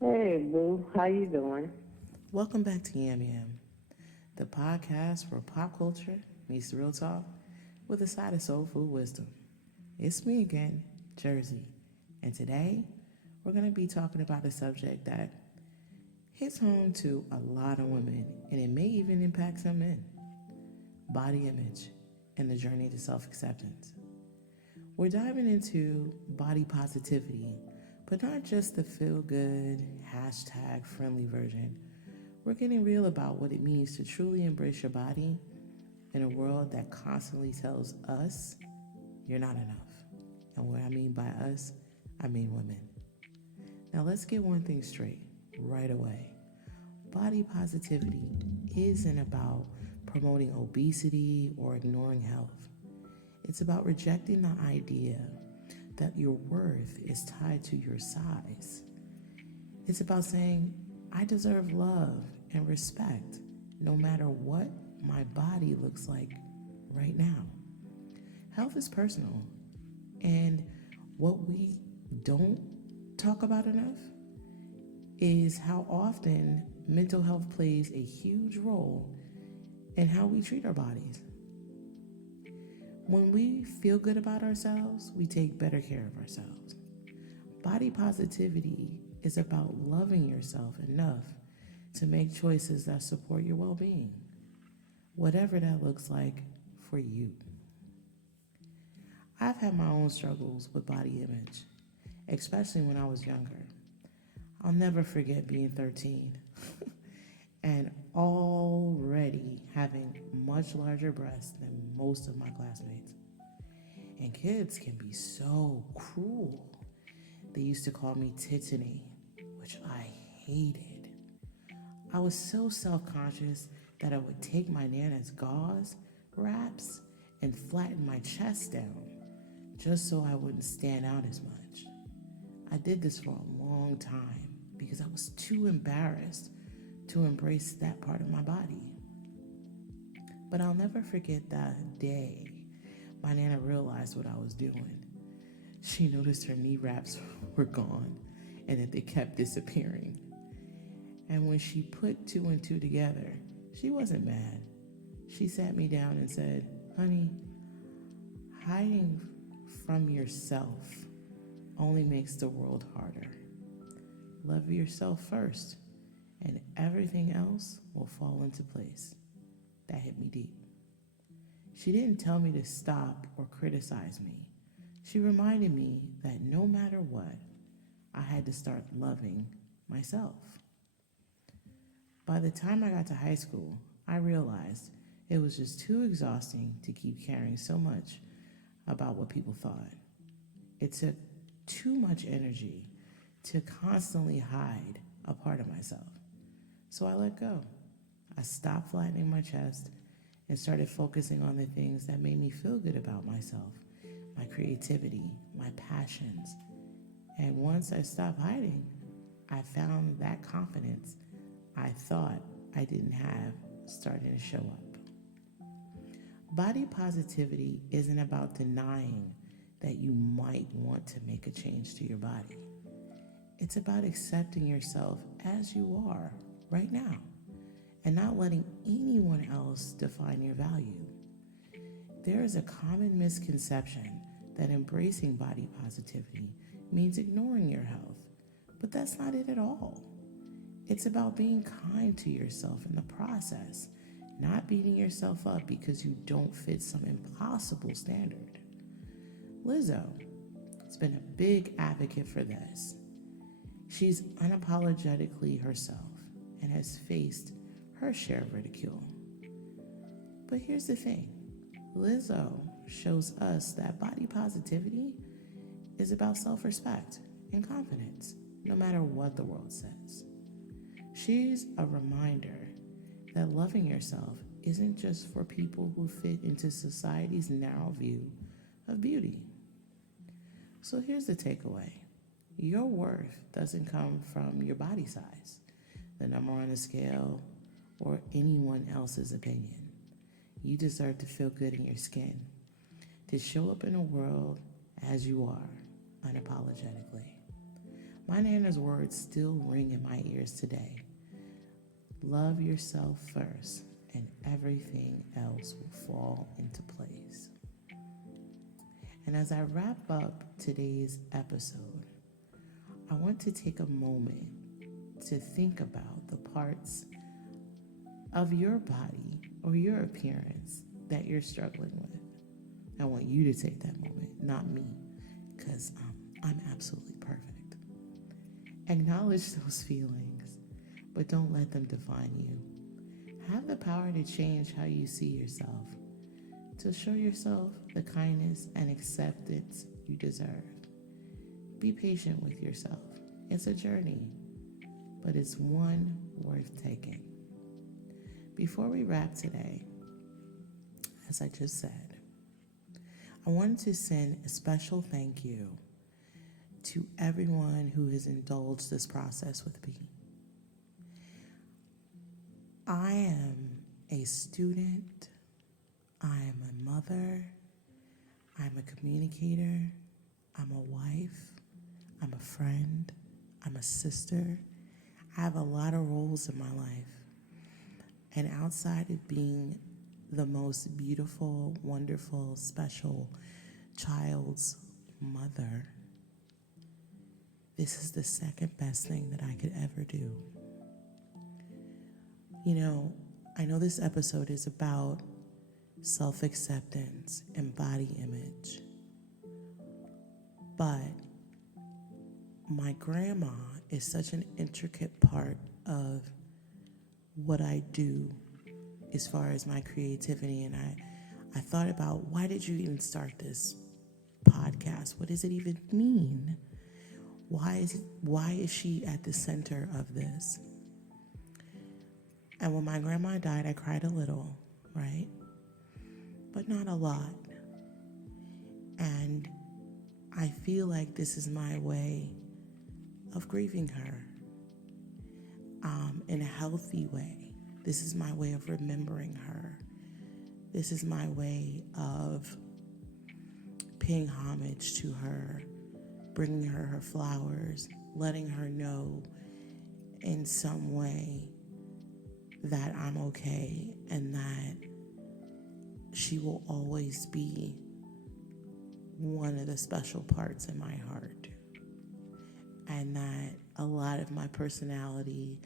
Hey, boo, how you doing? Welcome back to Yam Yam, the podcast where pop culture meets real talk with a side of soul food wisdom. It's me again, Jersey, and today we're going to be talking about a subject that hits home to a lot of women and it may even impact some men: body image and the journey to self acceptance. We're diving into body positivity, but not just the feel good, hashtag friendly version. We're getting real about what it means to truly embrace your body in a world that constantly tells us you're not enough. And what I mean by us, I mean women. Now, let's get one thing straight right away. Body positivity isn't about promoting obesity or ignoring health. It's about rejecting the idea that your worth is tied to your size. It's about saying, I deserve love and respect no matter what my body looks like right now. Health is personal, and what we don't talk about enough is how often mental health plays a huge role in how we treat our bodies. When we feel good about ourselves, we take better care of ourselves. Body positivity is about loving yourself enough to make choices that support your well being, whatever that looks like for you. I've had my own struggles with body image, especially when I was younger. I'll never forget being 13 and already having much larger breasts than most of my classmates. And kids can be so cruel. They used to call me Titany, which I hated. I was so self conscious that I would take my nana's gauze wraps and flatten my chest down just so I wouldn't stand out as much. I did this for a long time because I was too embarrassed to embrace that part of my body. But I'll never forget that day my nana realized what I was doing. She noticed her knee wraps were gone and that they kept disappearing. And when she put two and two together, she wasn't mad. She sat me down and said, Honey, hiding from yourself only makes the world harder. Love yourself first, and everything else will fall into place. That hit me deep. She didn't tell me to stop or criticize me. She reminded me that no matter what, I had to start loving myself. By the time I got to high school, I realized it was just too exhausting to keep caring so much about what people thought. It took too much energy to constantly hide a part of myself. So I let go. I stopped flattening my chest and started focusing on the things that made me feel good about myself: my creativity, my passions. And once I stopped hiding, I found that confidence I thought I didn't have starting to show up. Body positivity isn't about denying that you might want to make a change to your body. It's about accepting yourself as you are right now and not letting anyone else define your value. There is a common misconception that embracing body positivity means ignoring your health, but that's not it at all. It's about being kind to yourself in the process, not beating yourself up because you don't fit some impossible standard. Lizzo has been a big advocate for this. She's unapologetically herself and has faced her share of ridicule. But here's the thing: Lizzo shows us that body positivity is about self respect and confidence, no matter what the world says. She's a reminder that loving yourself isn't just for people who fit into society's narrow view of beauty. So here's the takeaway: your worth doesn't come from your body size, the number on the scale, or anyone else's opinion. You deserve to feel good in your skin, to show up in the world as you are, unapologetically. My Nana's words still ring in my ears today. Love yourself first, and everything else will fall into place. And as I wrap up today's episode, I want to take a moment to think about the parts of your body or your appearance that you're struggling with. I want you to take that moment, not me, because I'm absolutely perfect. Acknowledge those feelings, but don't let them define you. Have the power to change how you see yourself, to show yourself the kindness and acceptance you deserve. Be patient with yourself. It's a journey, but it's one worth taking. Before we wrap today, as I just said, I wanted to send a special thank you to everyone who has indulged this process with me. I am a student, I am a mother, I'm a communicator, I'm a wife, I'm a friend, I'm a sister. I have a lot of roles in my life. And outside of being the most beautiful, wonderful, special child's mother, this is the second best thing that I could ever do. You know, I know this episode is about self-acceptance and body image, but my grandma is such an intricate part of what I do as far as my creativity. And I thought about, why did you even start this podcast? What does it even mean? Why is she at the center of this? And when my grandma died, I cried a little, right? But not a lot. And I feel like this is my way of grieving her in a healthy way. This is my way of remembering her. This is my way of paying homage to her, bringing her her flowers, letting her know in some way that I'm okay and that she will always be one of the special parts in my heart. And that a lot of my personality,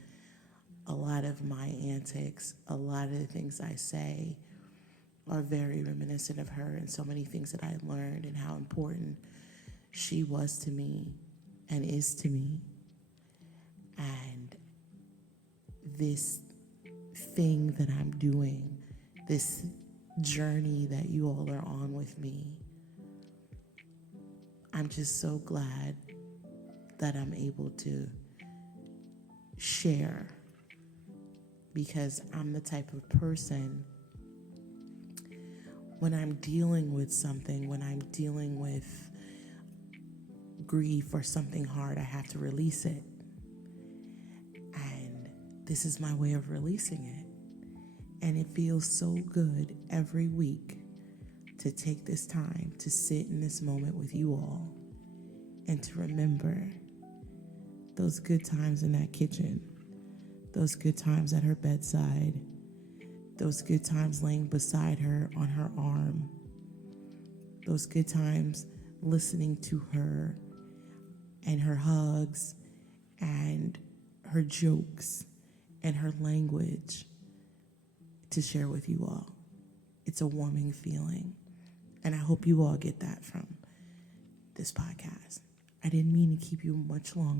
a lot of my antics, a lot of the things I say are very reminiscent of her, and so many things that I learned and how important she was to me and is to me. And this thing that I'm doing, this journey that you all are on with me, I'm just so glad that I'm able to share, because I'm the type of person, when I'm dealing with something, when I'm dealing with grief or something hard, I have to release it. And this is my way of releasing it. And it feels so good every week to take this time to sit in this moment with you all and to remember those good times in that kitchen, those good times at her bedside, those good times laying beside her on her arm, those good times listening to her and her hugs and her jokes and her language to share with you all. It's a warming feeling, and I hope you all get that from this podcast. I didn't mean to keep you much longer.